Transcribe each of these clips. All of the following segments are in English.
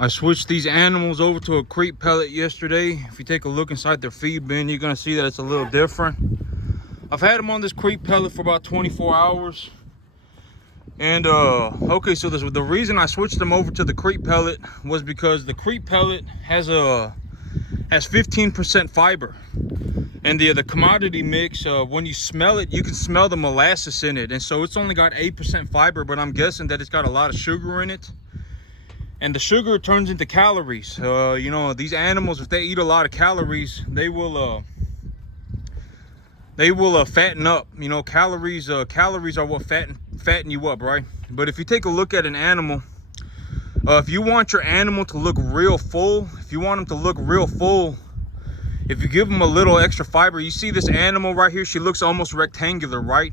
I switched these animals over to a creep pellet yesterday. If you take a look inside their feed bin, you're gonna see that it's a little different. I've had them on this creep pellet for about 24 hours. And okay, so the reason I switched them over to the creep pellet was because the creep pellet has 15% fiber. And the commodity mix, when you smell it, you can smell the molasses in it. And so it's only got 8% fiber, but I'm guessing that it's got a lot of sugar in it. And the sugar turns into calories. You know, these animals, if they eat a lot of calories, they will fatten up. You know, calories are what fatten you up, right? But if you take a look at an animal, if you want your animal to look real full, if you want them to look real full, if you give them a little extra fiber, you see this animal right here, she looks almost rectangular, right?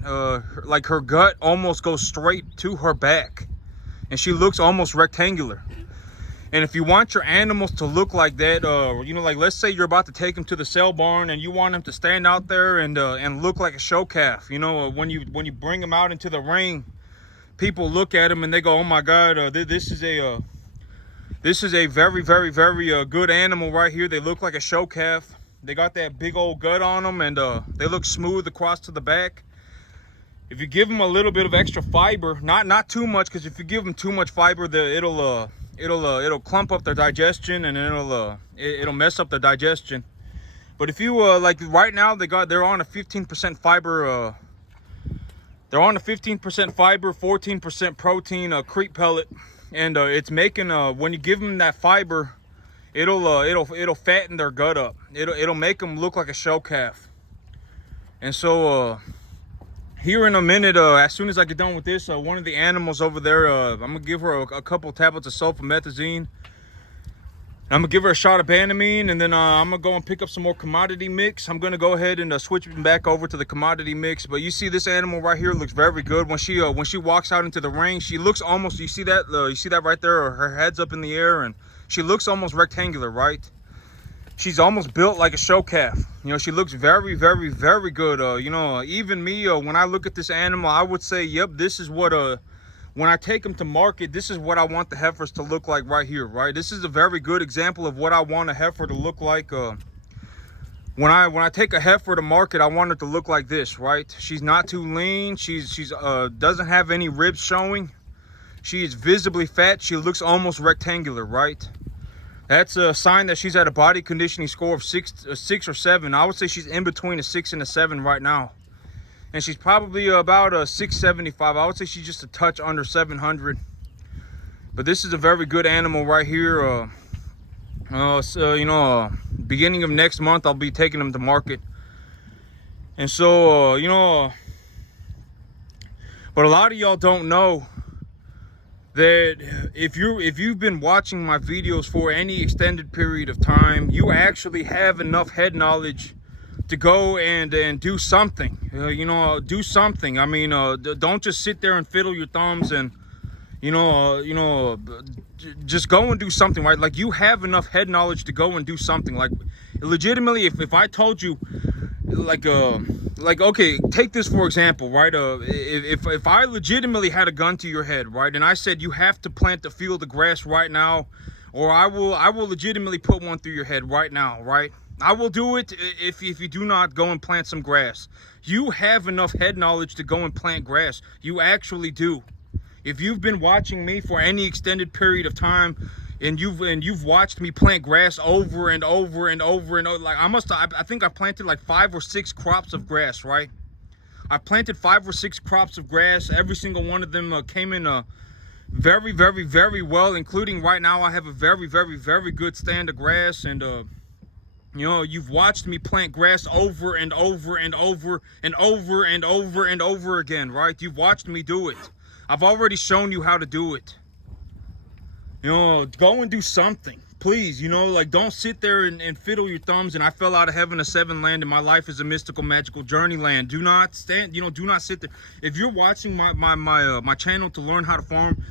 Like her gut almost goes straight to her back, and she looks almost rectangular. And if you want your animals to look like that, you know, like let's say you're about to take them to the sale barn and you want them to stand out there and look like a show calf. You know, when you bring them out into the ring, people look at them and they go, "Oh my God, this is a very, very, very good animal right here. They look like a show calf. They got that big old gut on them, and they look smooth across to the back." If you give them a little bit of extra fiber, not too much, because if you give them too much fiber, it'll clump up their digestion, and it'll mess up their digestion. But if you like right now, they're on a 15% fiber. They're on a 15% fiber, 14% protein creep pellet, and it's making when you give them that fiber, it'll fatten their gut up. It'll make them look like a show calf. And so here in a minute, as soon as I get done with this, one of the animals over there, I'm gonna give her a couple tablets of sulfamethazine. I'm gonna give her a shot of banamine, and then I'm gonna go and pick up some more commodity mix. I'm gonna go ahead and switch back over to the commodity mix. But you see this animal right here looks very good. When she walks out into the ring, she looks almost, you see that right there, her head's up in the air, and she looks almost rectangular, right? She's almost built like a show calf. You know, she looks very, very, very good. You know, even me, when I look at this animal, I would say, yep, this is what, when I take them to market, this is what I want the heifers to look like right here, right? This is a very good example of what I want a heifer to look like. When I take a heifer to market, I want her to look like this, right? She's not too lean. She's doesn't have any ribs showing. She is visibly fat. She looks almost rectangular, right? That's a sign that she's at a body conditioning score of 6 or 7. I would say she's in between a 6 and a 7 right now. And she's probably about a 675. I would say she's just a touch under 700. But this is a very good animal right here. So, you know, beginning of next month, I'll be taking them to market. And so, you know, but a lot of y'all don't know that if you've been watching my videos for any extended period of time, you actually have enough head knowledge to go and do something. You know, do something. I mean, don't just sit there and fiddle your thumbs and just go and do something, right? Like, you have enough head knowledge to go and do something. Like, legitimately, if I told you, like okay, take this for example, right? If I legitimately had a gun to your head, right, and I said you have to plant a field of grass right now, or I will legitimately put one through your head right now, right? I will do it if you do not go and plant some grass. You have enough head knowledge to go and plant grass. You actually do. If you've been watching me for any extended period of time, and you've watched me plant grass over and over and over and over, like I think I planted like 5 or 6 crops of grass, right? I planted 5 or 6 crops of grass. Every single one of them came in very, very, very well, including right now I have a very, very, very good stand of grass. And you know, you've watched me plant grass over and over and over and over and over and over again, right? You've watched me do it. I've already shown you how to do it. You know, go and do something, please. You know, like, don't sit there and fiddle your thumbs and I fell out of heaven to 7 land and my life is a mystical, magical journey land. Do not stand, you know, do not sit there. If you're watching my channel to learn how to farm,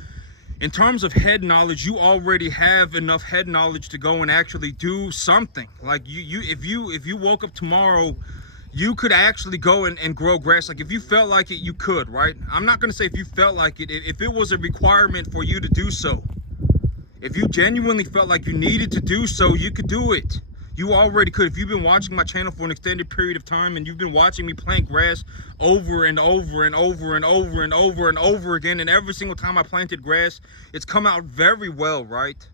in terms of head knowledge, you already have enough head knowledge to go and actually do something. Like, if you woke up tomorrow, you could actually go and grow grass. Like, if you felt like it, you could, right? I'm not going to say if you felt like it. If it was a requirement for you to do so, If you genuinely felt like you needed to do so, you could do it. You already could. If you've been watching my channel for an extended period of time and you've been watching me plant grass over and over and over and over and over and over again, and every single time I planted grass, it's come out very well, right?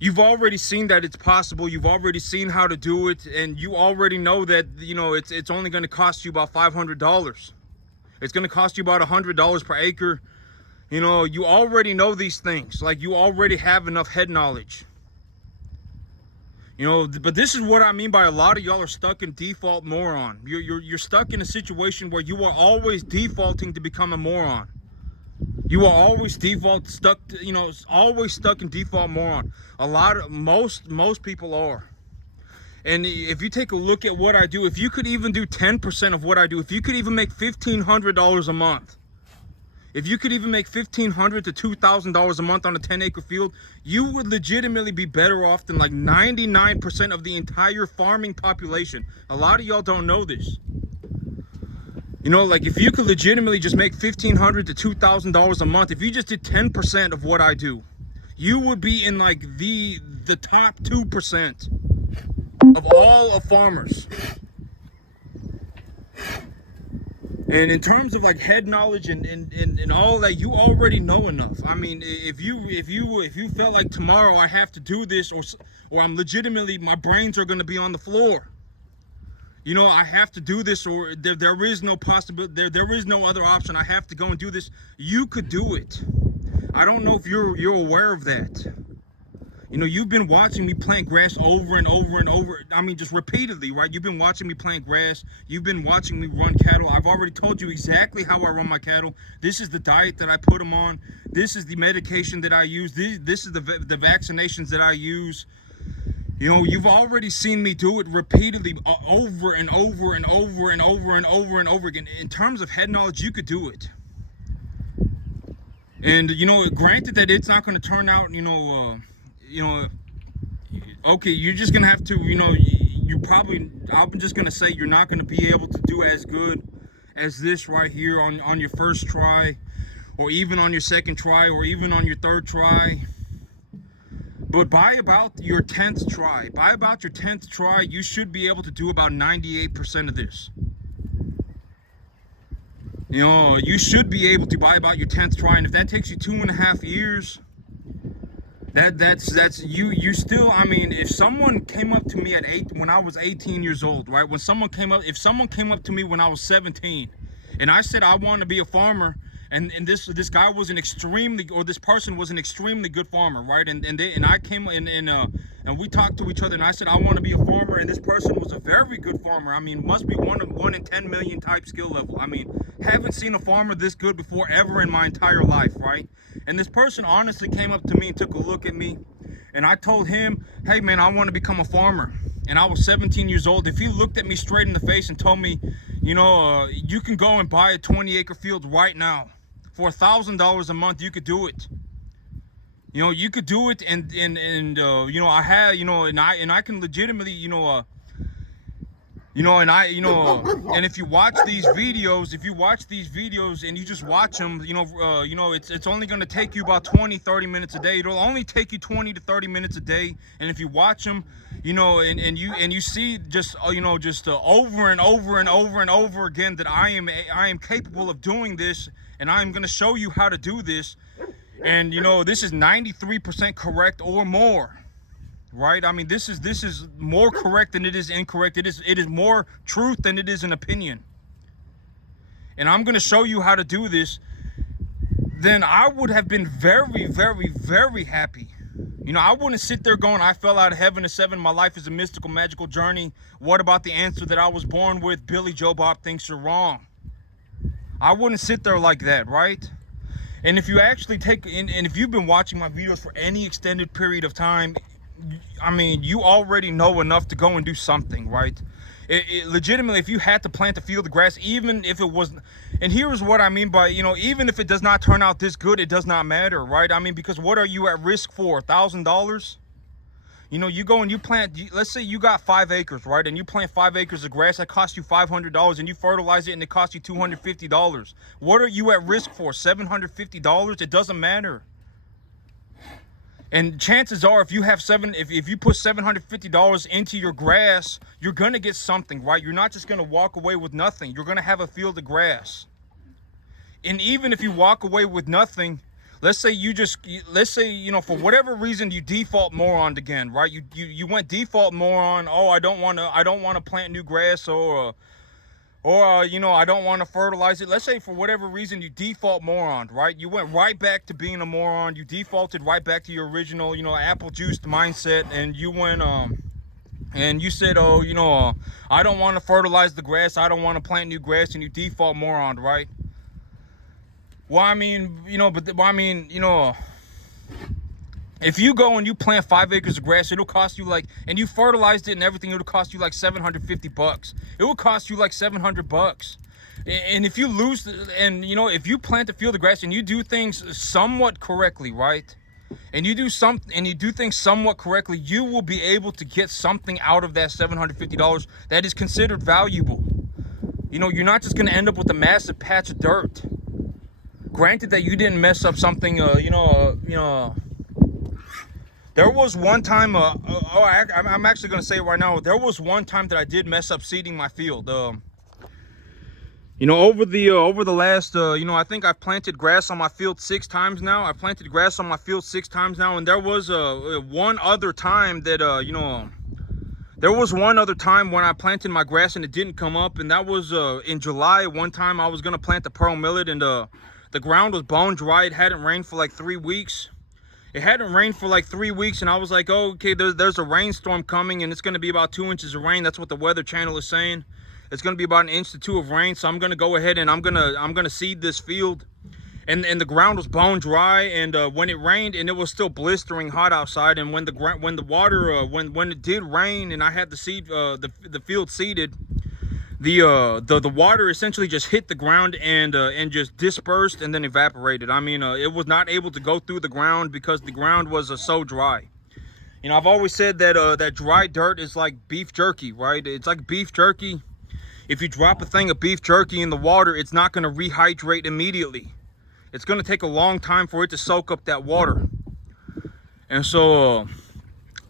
You've already seen that it's possible. You've already seen how to do it, and you already know that, you know, it's only going to cost you about $500. It's going to cost you about $100 per acre. You know, you already know these things. Like, you already have enough head knowledge. You know, but this is what I mean by a lot of y'all are stuck in default moron. You're stuck in a situation where you are always defaulting to become a moron. You are always always stuck in default moron. Most people are. And if you take a look at what I do, if you could even do 10% of what I do, if you could even make $1,500 a month, if you could even make $1,500 to $2,000 a month on a 10-acre field, you would legitimately be better off than like 99% of the entire farming population. A lot of y'all don't know this. You know, like, if you could legitimately just make $1,500 to $2,000 a month, if you just did 10% of what I do, you would be in like the top 2% of all of farmers. And in terms of like head knowledge and all that, you already know enough. I mean, if you felt like tomorrow I have to do this, or I'm legitimately, my brains are going to be on the floor, you know, I have to do this, or there is no possibility, there is no other option, I have to go and do this, you could do it. I don't know if you're aware of that. You know, you've been watching me plant grass over and over and over. I mean, just repeatedly, right? You've been watching me plant grass. You've been watching me run cattle. I've already told you exactly how I run my cattle. This is the diet that I put them on. This is the medication that I use. This is the vaccinations that I use. You know, you've already seen me do it repeatedly, over and over and over and over and over and over again. In terms of head knowledge, you could do it. And, you know, granted that it's not going to turn out, okay, you're just gonna have to, I'm just gonna say you're not gonna be able to do as good as this right here on your first try, or even on your second try, or even on your third try. But by about your 10th try, you should be able to do about 98% of this. You know, you should be able to by about your 10th try, and if that takes you 2.5 years, that's you still, I mean, if someone came up to me when I was 18 years old, right? If someone came up to me when I was 17 and I said I want to be a farmer, and this guy was this person was an extremely good farmer, right? And I came and we talked to each other, and I said I want to be a farmer, and this person was a very good farmer. I mean, must be one in 10 million type skill level. I mean, haven't seen a farmer this good before ever in my entire life, right? And this person honestly came up to me and took a look at me, and I told him, hey man, I want to become a farmer. And I was 17 years old. If he looked at me straight in the face and told me, you can go and buy a 20-acre field right now for $1,000 a month, you could do it. You know, you could do it, and I have, and I can legitimately, and if you watch these videos, and you just watch them, it's only going to take you about 20-30 minutes a day. It'll only take you 20 to 30 minutes a day, and if you watch them, and you see just over and over and over and over again that I am capable of doing this, and I'm going to show you how to do this. And this is 93% correct or more, right? I mean, this is more correct than it is incorrect. It is more truth than it is an opinion. And I'm going to show you how to do this. Then I would have been very, very, very happy. I wouldn't sit there going, I fell out of heaven at 7. My life is a mystical, magical journey. What about the answer that I was born with? Billy Joe Bob thinks you're wrong. I wouldn't sit there like that, right? And if you actually and if you've been watching my videos for any extended period of time, I mean, you already know enough to go and do something, right? Legitimately, if you had to plant a field of grass, even if it wasn't, and here's what I mean by, even if it does not turn out this good, it does not matter, right? I mean, because what are you at risk for? $1,000? You go and you plant, let's say you got 5 acres, right? And you plant 5 acres of grass, that costs you $500, and you fertilize it and it costs you $250. What are you at risk for? $750? It doesn't matter. And chances are, if you have if you put $750 into your grass, you're gonna get something, right? You're not just gonna walk away with nothing. You're gonna have a field of grass. And even if you walk away with nothing, let's say you know, for whatever reason you default moron again, right? You went default moron. Oh, I don't want to plant new grass, or you know, I don't want to fertilize it. Let's say for whatever reason you default moron, right? You went right back to being a moron. You defaulted right back to your original, you know, apple juiced mindset, and you went and you said, oh, you know, I don't want to fertilize the grass. I don't want to plant new grass, and you default moron, right? Well, I mean, you know, you know, if you go and you plant 5 acres of grass, it'll cost you like, and you fertilized it and everything, it'll cost you like $750. It will cost you like $700. And if you lose, and you know, if you plant a field of grass and you do things somewhat correctly, right? And you do things somewhat correctly, you will be able to get something out of that $750 that is considered valuable. You know, you're not just going to end up with a massive patch of dirt. Granted that you didn't mess up something, you know, there was one time, I'm actually going to say it right now. There was one time that I did mess up seeding my field. You know, over the last, you know, I think I've planted grass on my field 6 times now. I've planted grass on my field 6 times now. And there was one other time that, you know, there was one other time when I planted my grass and it didn't come up. And that was in July. One time I was going to plant the pearl millet, and the ground was bone dry. It hadn't rained for like 3 weeks. It hadn't rained for like 3 weeks, and I was like, oh, okay, there's a rainstorm coming, and it's going to be about 2 inches of rain. That's what the Weather Channel is saying. It's going to be about 1 inch to 2 of rain. So I'm going to go ahead and I'm going to seed this field. And the ground was bone dry, and when it rained, and it was still blistering hot outside, and when it did rain and I had the seed the field seeded, the water essentially just hit the ground and just dispersed and then evaporated. I mean, it was not able to go through the ground because the ground was so dry. You know, I've always said that that dry dirt is like beef jerky, right? It's like beef jerky. If you drop a thing of beef jerky in the water, it's not going to rehydrate immediately. It's going to take a long time for it to soak up that water. And so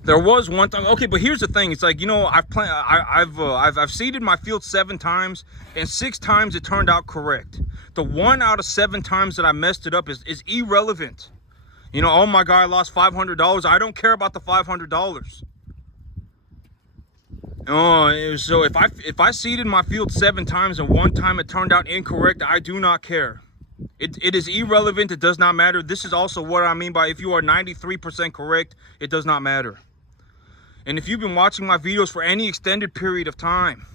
there was one time. Okay, but here's the thing. It's like, you know, I've seeded my field 7 times, and 6 times it turned out correct. The 1 out of 7 times that I messed it up is irrelevant. You know, oh my God, I lost $500. I don't care about the $500. So if I seeded my field 7 times and 1 time it turned out incorrect, I do not care. It is irrelevant. It does not matter. This is also what I mean by if you are 93% correct, it does not matter. And if you've been watching my videos for any extended period of time,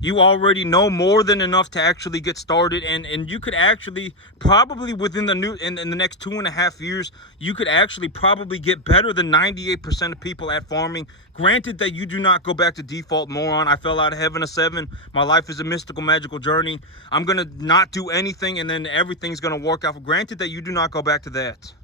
you already know more than enough to actually get started. And you could actually probably within the next 2.5 years, you could actually probably get better than 98% of people at farming. Granted that you do not go back to default moron. I fell out of heaven a 7. My life is a mystical, magical journey. I'm going to not do anything and then everything's going to work out. Granted that you do not go back to that.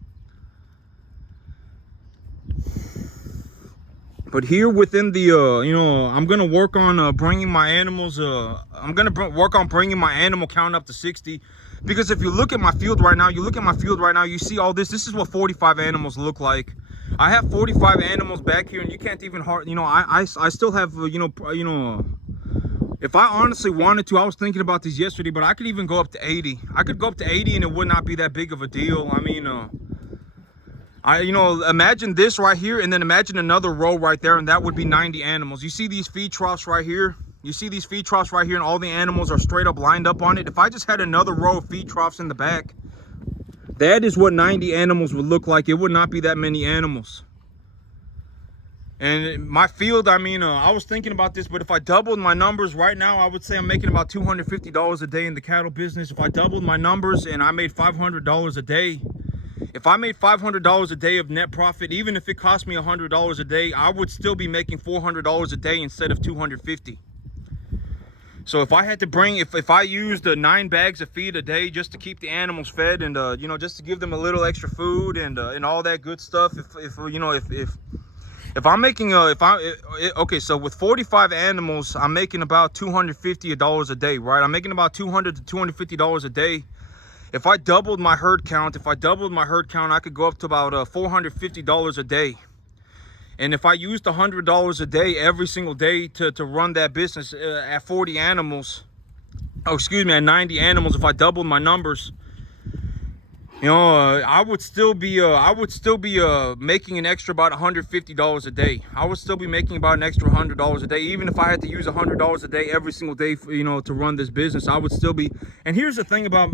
But here within the, you know, I'm going to work on bringing my animals, I'm going to work on bringing my animal count up to 60. Because if you look at my field right now, you see all this. This is what 45 animals look like. I have 45 animals back here, and you can't even, you know, I still have, you know, if I honestly wanted to, I was thinking about this yesterday, but I could even go up to 80. I could go up to 80 and it would not be that big of a deal. I mean, you know, imagine this right here, and then imagine another row right there, and that would be 90 animals. You see these feed troughs right here? You see these feed troughs right here, and all the animals are straight up lined up on it. If I just had another row of feed troughs in the back, that is what 90 animals would look like. It would not be that many animals. And my field, I mean, I was thinking about this, but if I doubled my numbers right now, I would say I'm making about $250 a day in the cattle business. If I doubled my numbers and I made $500 a day, if I made $500 a day of net profit, even if it cost me $100 a day, I would still be making $400 a day instead of $250. So if I had to bring, if I used 9 bags of feed a day just to keep the animals fed and you know, just to give them a little extra food and all that good stuff, if I'm making okay, so with 45 animals, I'm making about $250 a day, right? I'm making about $200 to $250 a day. If I doubled my herd count, I could go up to about $450 a day. And if I used $100 a day every single day to run that business at 40 animals, at 90 animals, if I doubled my numbers, I would still be making an extra about $150 a day. I would still be making about an extra $100 a day, even if I had to use $100 a day every single day, to run this business. I would still be. And here's the thing about,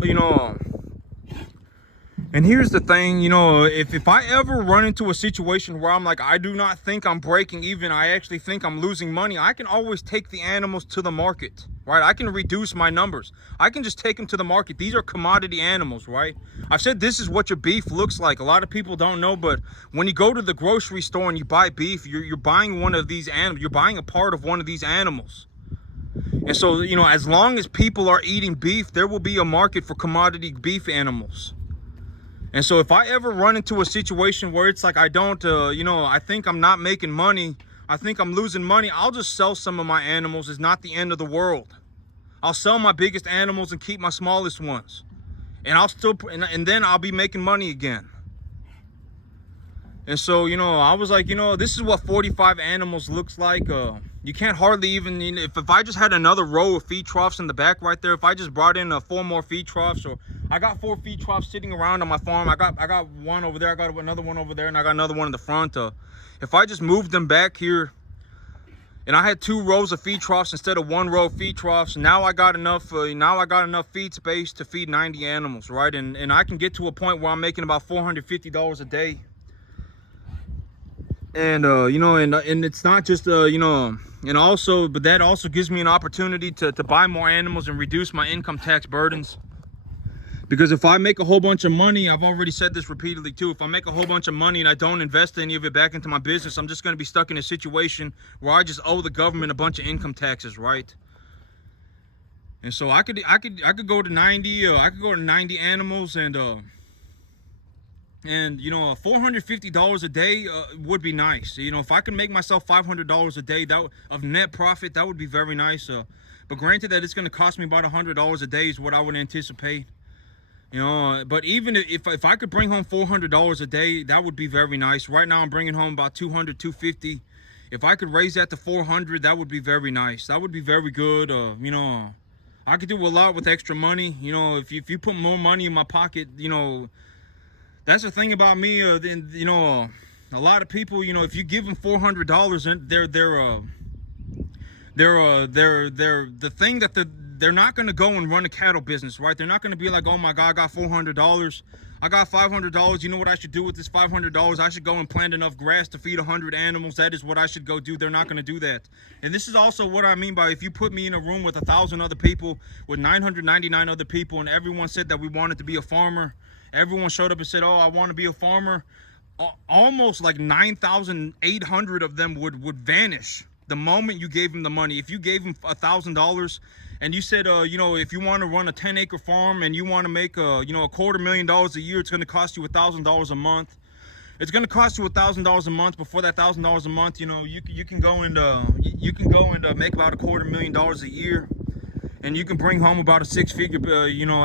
if I ever run into a situation where I'm like, I do not think I'm breaking even, I actually think I'm losing money, I can always take the animals to the market, right? I can reduce my numbers. I can just take them to the market. These are commodity animals, right? I've said this is what your beef looks like. A lot of people don't know, but when you go to the grocery store and you buy beef, you're buying one of these animals. You're buying a part of one of these animals. And so, as long as people are eating beef, there will be a market for commodity beef animals. And so if I ever run into a situation where it's like I don't, I think I'm not making money, I think I'm losing money, I'll just sell some of my animals. It's not the end of the world. I'll sell my biggest animals and keep my smallest ones. And I'll still, and then I'll be making money again. And so, I was like, this is what 45 animals looks like. You can't hardly even, if I just had another row of feed troughs in the back right there, if I just brought in 4 more feed troughs, or I got 4 feed troughs sitting around on my farm. I got one over there, I got another one over there, and I got another one in the front. If I just moved them back here, and I had 2 rows of feed troughs instead of 1 row of feed troughs, now I got enough feed space to feed 90 animals, right? And I can get to a point where I'm making about $450 a day. And and it's not just and also, but that also gives me an opportunity to buy more animals and reduce my income tax burdens. Because if I make a whole bunch of money, I've already said this repeatedly too, if I make a whole bunch of money and I don't invest any of it back into my business, I'm just going to be stuck in a situation where I just owe the government a bunch of income taxes, right? And so I could go to 90, I could go to 90 animals, and $450 a day would be nice. If I could make myself $500 a day of net profit, that would be very nice. But granted that it's going to cost me about $100 a day is what I would anticipate. But even if I could bring home $400 a day, that would be very nice. Right now I'm bringing home about $200, $250. If I could raise that to $400, that would be very nice. That would be very good. I could do a lot with extra money. If you put more money in my pocket, that's the thing about me. A lot of people, if you give them $400, and they're not going to go and run a cattle business, right? They're not going to be like, oh my God, I got $400. I got $500. You know what I should do with this $500? I should go and plant enough grass to feed 100 animals. That is what I should go do. They're not going to do that. And this is also what I mean by, if you put me in a room with 1,000 other people, with 999 other people, and everyone said that we wanted to be a farmer, everyone showed up and said, oh, I want to be a farmer, almost like 9,800 of them would vanish the moment you gave them the money. If you gave them $1,000 and you said, if you want to run a 10-acre farm and you want to make $250,000 a year, it's going to cost you $1,000 a month. It's going to cost you $1,000 a month. Before that $1,000 a month, you can go and make about $250,000 a year, and you can bring home about a 6-figure.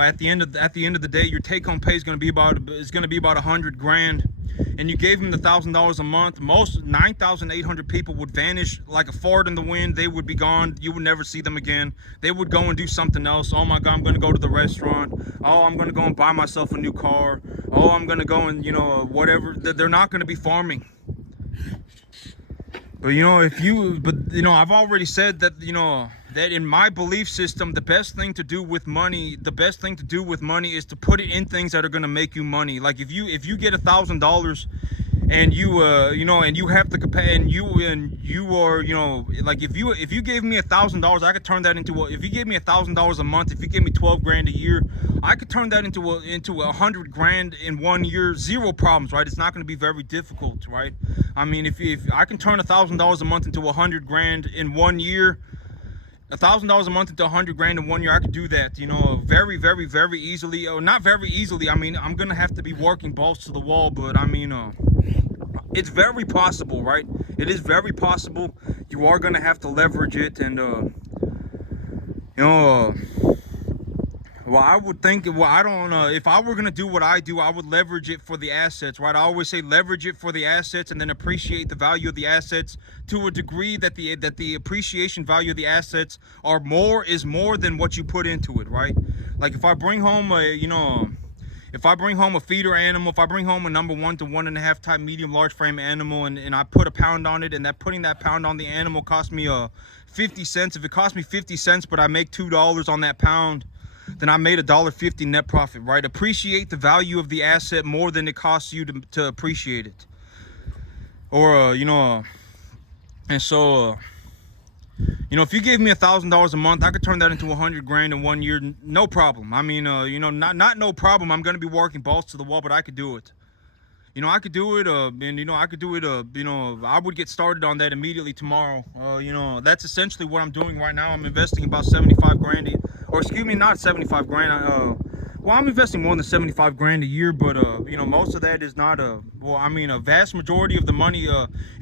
At the end of the day, your take-home pay is going to be about $100,000. And you gave them the $1,000 a month. Most 9,800 people would vanish like a fart in the wind. They would be gone. You would never see them again. They would go and do something else. Oh my God, I'm going to go to the restaurant. Oh, I'm going to go and buy myself a new car. Oh, I'm going to go and whatever. They're not going to be farming. But I've already said that that in my belief system, the best thing to do with money is to put it in things that are going to make you money. Like if you get $1,000 and you have the capacity, and you are like if you gave me $1,000, I could turn that into if you gave me $1,000 a month, if you gave me 12 grand a year, I could turn that into $100 grand in 1 year, zero problems, right? It's not going to be very difficult, right? I mean, if I can turn $1,000 a month into $100 grand in 1 year, $1,000 a month into $100 grand in 1 year, I could do that, very, very, very easily. Not very easily. I mean, I'm gonna have to be working balls to the wall, but I mean, it's very possible, right? It is very possible. You are gonna have to leverage it, and Well, I would think, well, I don't know. If I were going to do what I do, I would leverage it for the assets, right? I always say leverage it for the assets and then appreciate the value of the assets to a degree that the appreciation value of the assets is more than what you put into it, right? Like if I bring home if I bring home a feeder animal, if I bring home a number 1 to 1.5 type medium large frame animal and I put a pound on it, and that putting that pound on the animal cost me 50 cents. If it cost me 50 cents, but I make $2 on that pound, then I made $1.50 net profit, right? Appreciate the value of the asset more than it costs you to appreciate it. Or, and so, if you gave me $1,000 a month, I could turn that into 100 grand in 1 year, no problem. I mean, not no problem. I'm gonna be working balls to the wall, but I could do it. I could do it, and I could do it. I would get started on that immediately tomorrow. That's essentially what I'm doing right now. I'm investing about 75 grand, or excuse me, not 75 grand. Well, I'm investing more than 75 grand a year, but most of that is not a vast majority of the money.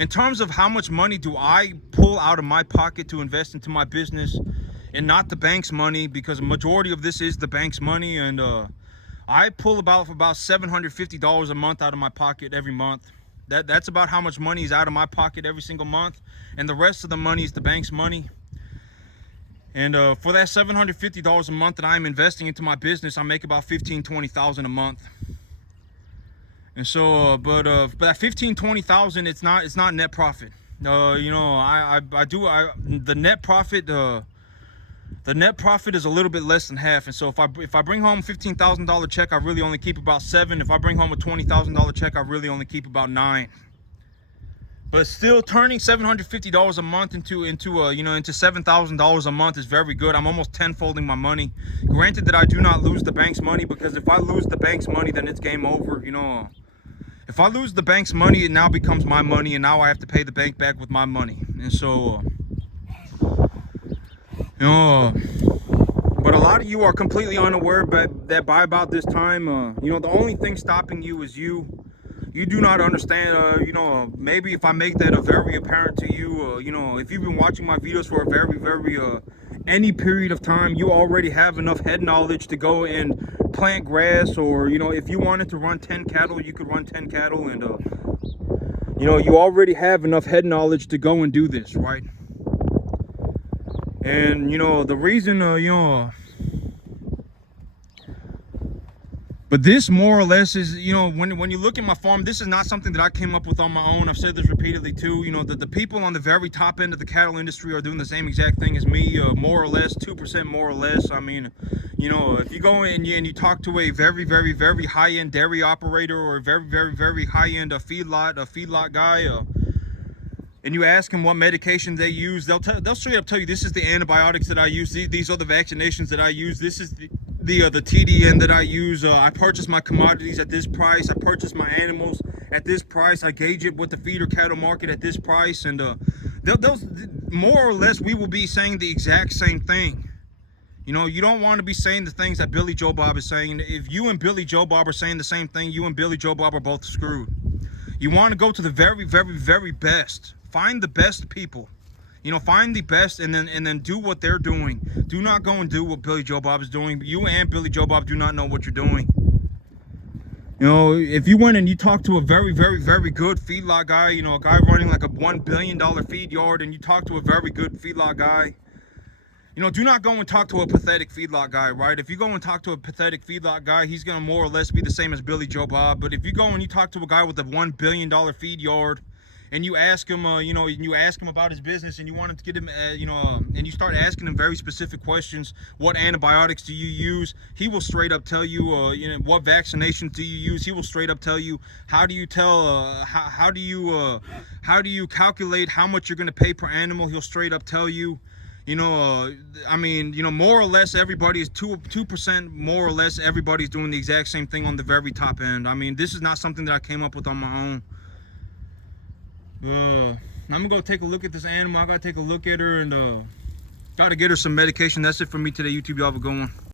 In terms of how much money do I pull out of my pocket to invest into my business, and not the bank's money, because a majority of this is the bank's money, and I pull about $750 a month out of my pocket every month. That's about how much money is out of my pocket every single month, and the rest of the money is the bank's money. And for that $750 a month that I'm investing into my business, I make about $15,000-$20,000 a month. And so, but that $15,000-$20,000, it's not net profit. The net profit. The net profit is a little bit less than half, and so if I bring home $15,000 check, I really only keep about 7. If I bring home a $20,000 check, I really only keep about 9. But still, turning $750 a month into $7,000 a month is very good. I'm almost tenfolding my money. Granted that I do not lose the bank's money, because if I lose the bank's money, then it's game over. If I lose the bank's money, it now becomes my money, and now I have to pay the bank back with my money, and so. But a lot of you are completely unaware that by about this time, the only thing stopping you is you. You do not understand, maybe if I make that very apparent to you, if you've been watching my videos for a very, very, any period of time, you already have enough head knowledge to go and plant grass, or, if you wanted to run 10 cattle, you could run 10 cattle, and, you already have enough head knowledge to go and do this, right? And the reason but this more or less is, when you look at my farm, this is not something that I came up with on my own. I've said this repeatedly too. The people on the very top end of the cattle industry are doing the same exact thing as me, more or less, 2% more or less. I mean, if you go in and you talk to a very, very, very high-end dairy operator, or a very, very, very high-end feedlot guy, and you ask them what medication they use, they'll straight up tell you, this is the antibiotics that I use, these are the vaccinations that I use, this is the TDN that I use, I purchase my commodities at this price, I purchase my animals at this price, I gauge it with the feeder cattle market at this price, and they'll more or less, we will be saying the exact same thing. You don't want to be saying the things that Billy Joe Bob is saying. If you and Billy Joe Bob are saying the same thing, you and Billy Joe Bob are both screwed. You want to go to the very, very, very best. Find the best people. Find the best, and then do what they're doing. Do not go and do what Billy Joe Bob is doing. You and Billy Joe Bob do not know what you're doing. If you went and you talked to a very, very, very good feedlot guy, a guy running like a $1 billion feed yard, and you talk to a very good feedlot guy, do not go and talk to a pathetic feedlot guy, right? If you go and talk to a pathetic feedlot guy, he's going to more or less be the same as Billy Joe Bob. But if you go and you talk to a guy with a $1 billion feed yard, and you ask him, you ask him about his business, and you want him to get him, and you start asking him very specific questions. What antibiotics do you use? He will straight up tell you. What vaccinations do you use? He will straight up tell you. How do you tell? How do you calculate how much you're going to pay per animal? He'll straight up tell you. More or less everybody is 2%, more or less everybody's doing the exact same thing on the very top end. This is not something that I came up with on my own. I'm gonna go take a look at this animal. I gotta take a look at her, and gotta get her some medication. That's it for me today, YouTube. Y'all have a good one.